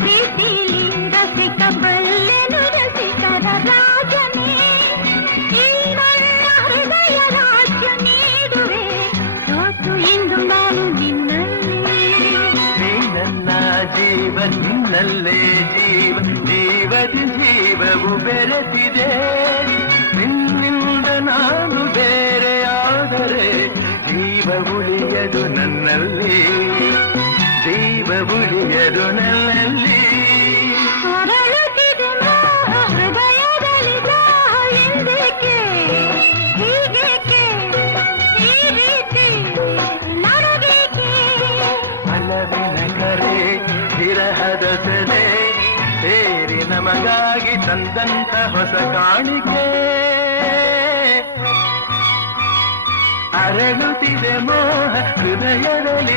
ಪ್ರೀತಿಲಿಂದ ಸಿಕ್ಕಬಲ್ಲೆನು ರಸಿಕರ ರಾಜನೇ. ಈ ನನ್ನ ಹೃದಯ ರಾಜ್ಯ ನೀಡುವೆ ಸೋತು ಇಂದು ನಾನು ನಿನ್ನಲ್ಲಿ. ನೀ ನನ್ನ ಜೀವ ನಿನ್ನಲ್ಲೇ ಜೀವ ಜೀವದಿ ಜೀವವು ಬೆರೆತಿದೆ. ನಿನ್ನಿಂದ ನಾನು ಬೇರೆಯಾದರೆ ಜೀವ ಉಳಿಯದು ನನ್ನಲ್ಲಿ, ಜೀವ ಉಳಿಯದು ನನ್ನಲ್ಲಿ. ಹೊರಳುತ್ತಿದೆ ಹೃದಯದಲ್ಲಿ ಎಂದೇಕೆ ಹೀಗೇಕೆ ಈ ರೀತಿ ನನಗೇಕೆ. ಮನವಿನ ಕರೆ ವಿರಹದ ಸೆಲೆ ಸೇರಿ ನಮಗಾಗಿ ತಂದಂತ ಹೊಸ ಕಾಣಿಕೆ. ಅರಳುತ್ತಿದೆ ಮೋಹ ಹೃದಯದಲ್ಲಿ